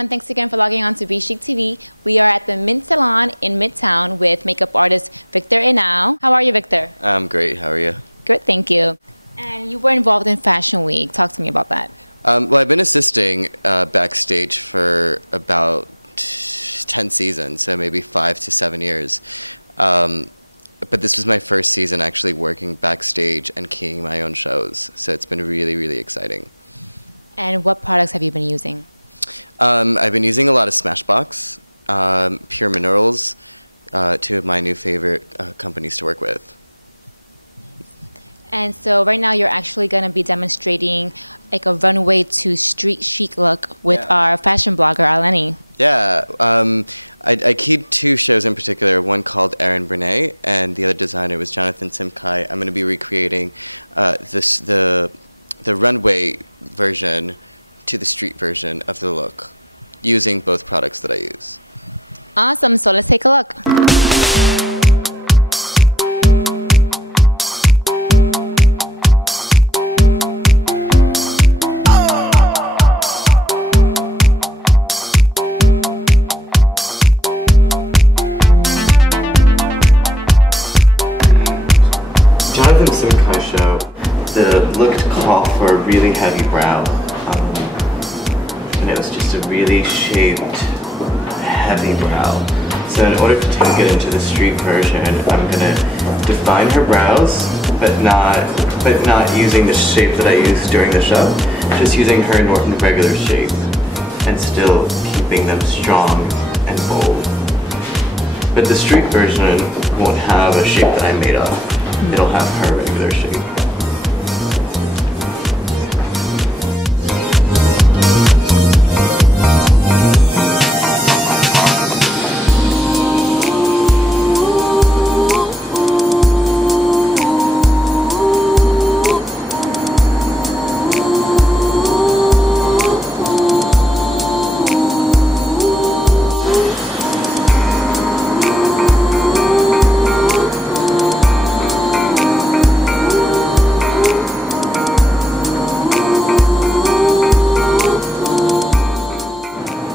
everyone, thanks again for logging on to BeChic TV. We are at the Mint Salon in Midtown with makeup artist Victor Henao. How are you, Victor? I'm great. How are you? Good, thank you. And you were involved in Fashion Week. Talk to me about that. Well, I've been assisting backstage for about 10 seasons, so maybe 5 to 7 years. But this was my first season actually working backstage and keying my own shows, so it's been really, really exciting. And what products have you been using? I've been using a lot of Smashbox, Pure Minerals, two of my new favorite companies to work with. And so right now you're actually going to be demonstrating like a runway to street chic look with our fashion blogger, Aleni. Yeah, I keyed 2 shows in particular, one called Erin Brene, and the other designer was Jonathan Simkai. I'm going to be recreating the runway version to the street version of the look, using both products that I use. Awesome, so let's take a look. Jonathan Simkai show, the look called for a really heavy brow, and it was just a really shaped, heavy brow. So in order to take it into the street version, I'm gonna define her brows, but not using the shape that I used during the show. Just using her in regular shape, and still keeping them strong and bold. But the street version won't have a shape that I made up. It'll have her regular shape.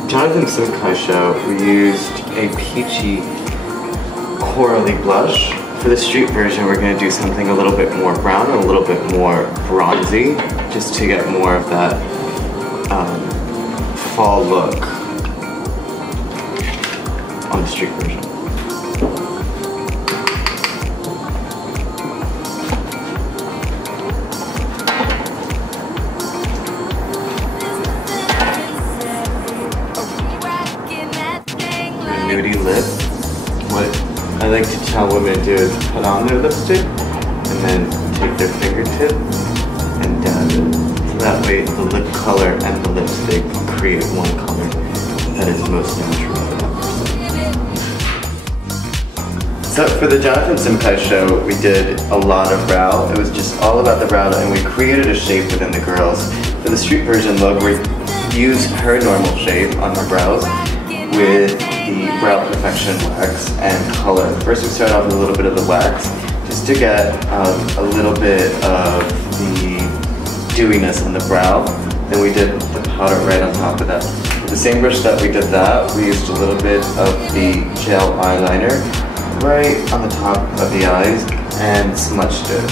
Jonathan Simkai show, we used a peachy corally blush. For the street version, we're going to do something a little bit more brown and a little bit more bronzy, just to get more of that fall look on the street version. Nudie lip. What I like to tell women to do is put on their lipstick and then take their fingertip and dab it. So that way the lip color and the lipstick create one color that is most natural for that person. So for the Jonathan Simkai show, we did a lot of brow. It was just all about the brow, and we created a shape within the girls. For the street version look, we used her normal shape on her brows with the Brow Perfection wax and color. First we started off with a little bit of the wax, just to get a little bit of the dewiness on the brow. Then we did the powder right on top of that. With the same brush that we did that, we used a little bit of the gel eyeliner right on the top of the eyes and smudged it.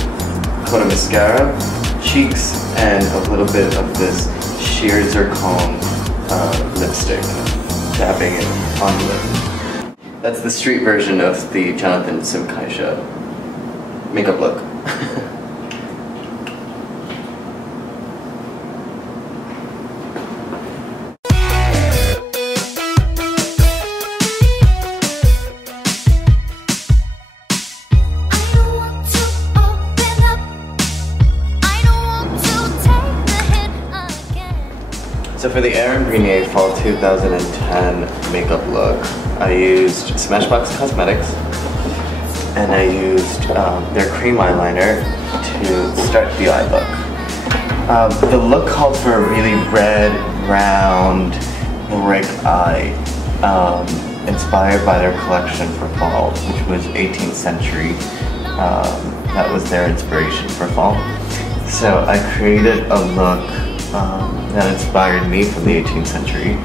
Coat of mascara, cheeks, and a little bit of this sheer zircon lipstick. Tapping it on the lip. That's the street version of the Jonathan Simkai show. Makeup look. So for the Erin Brene Fall 2010 makeup look, I used Smashbox Cosmetics, and I used their cream eyeliner to start the eye look. The look called for a really red, round, brick eye, inspired by their collection for fall, which was 18th century. That was their inspiration for fall. So I created a look that inspired me from the 18th century,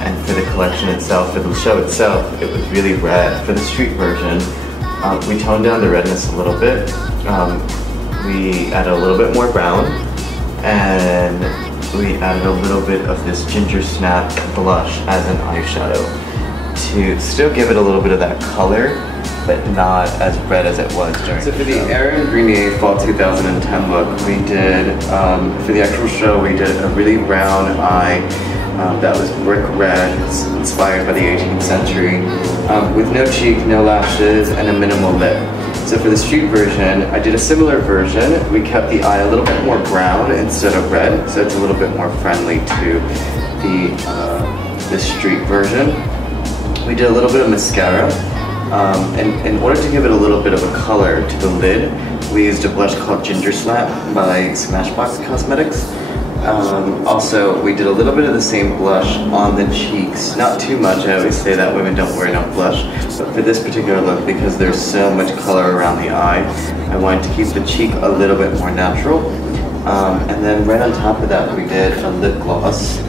And for the collection itself, for the show itself, it was really red. For the street version, we toned down the redness a little bit. We added a little bit more brown, and we added a little bit of this ginger snap blush as an eyeshadow to still give it a little bit of that color, but not as red as it was during the show. So for the Erin Grenier Fall 2010 look, we did, for the actual show, we did a really round eye that was brick red, inspired by the 18th century, with no cheek, no lashes, and a minimal lip. So for the street version, I did a similar version. We kept the eye a little bit more brown instead of red, so it's a little bit more friendly to the street version. We did a little bit of mascara, and in order to give it a little bit of a color to the lid, we used a blush called Ginger Slap by Smashbox Cosmetics. Also, we did a little bit of the same blush on the cheeks. Not too much, I always say that women don't wear enough blush. But for this particular look, because there's so much color around the eye, I wanted to keep the cheek a little bit more natural. And then right on top of that, we did a lip gloss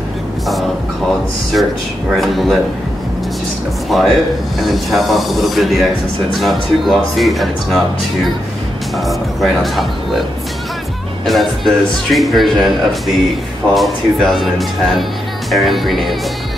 called Search right on the lip. Just apply it and then tap off a little bit of the excess so it's not too glossy and it's not too right on top of the lip. And that's the street version of the Fall 2010 Erin Grenier look.